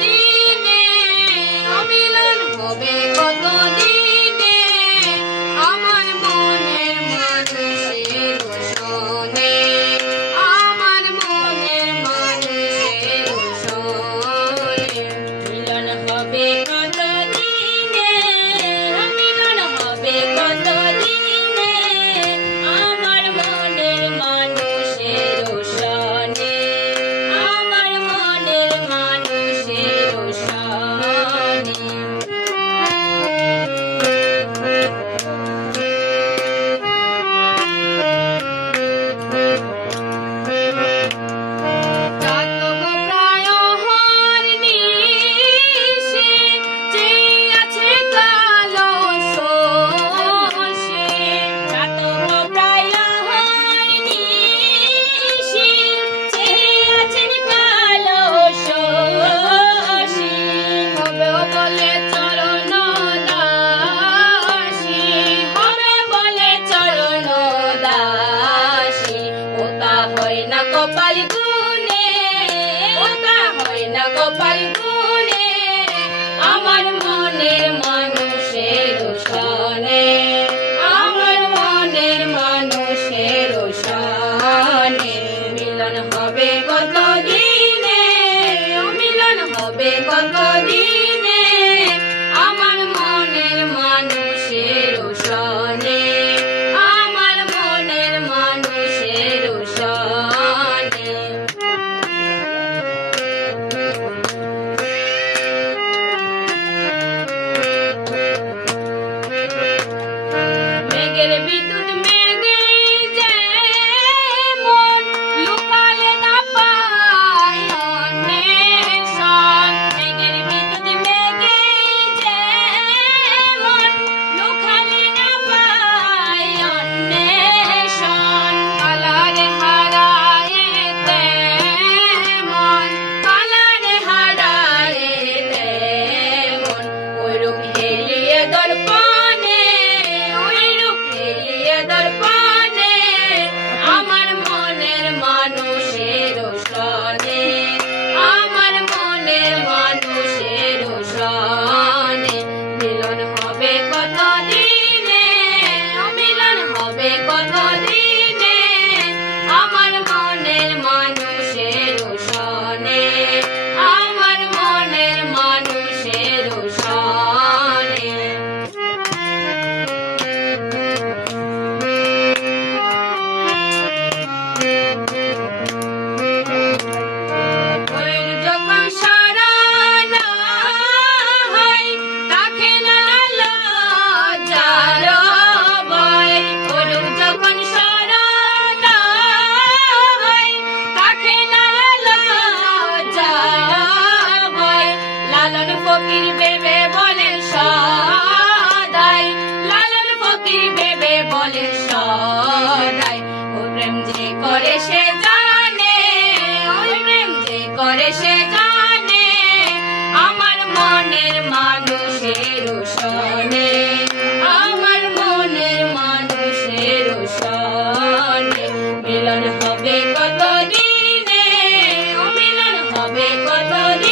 দিনে, অমিলন হবে কত দিনে, আমার মনের মানুষের সনে, আমার মনের মানুষের সনে। মিলন হবে কত দিনে, অমিলন হবে কত দিনে, আমার মনের মানুষের সনে, আমার মনের মানুষের সনে। কপাল গুনে, ওটা হয় না কপাল গুনে, আমার মনের মানুষের সনে, আমার মনের মানুষের সনে। মিলন হবে কত দিনে, মিলন হবে কত দিনে, আমার মনের মানুষের সনে, আমার মনের মানুষের সনে। মেঘের বিদ্যুৎ মেঘে যেমন লুকালে না পায় অন্বেষণ, মেঘের বিদ্যুৎ মেঘে যেমন লুকালে না পায় অন্বেষণ, কালারে হারায় তেমন, কালারে হারায় তেমন, ওইরূপ হেলিয়ে দর্পণে, ওইরূপ হেলিয়ে দর্পণে, আমার মনের মানুষের সনে, আমার মনের মানুষের সনে। মিলন হবে কত দিনে, মিলন হবে কত দিনে, আমার মনের মানুষের সনে, আমার মনের মানুষের সনে। ওর যখন সারা না হয়, তাকে না লজ্জার ভয়, ওর যখন সারা না হয়, তাকে না লজ্জার ভয়, লালন ফকির ভেবে বলেন সদাই, লালন ফকির ভেবে বলেন সদাই, ও প্রেম যে করে সে জানে, ওই প্রেম যে করে সে জানে, আমার মনের মানুষের সনে, আমার মনের মানুষের সনে। মিলন হবে কত দিনে, মিলন হবে কত দিনে,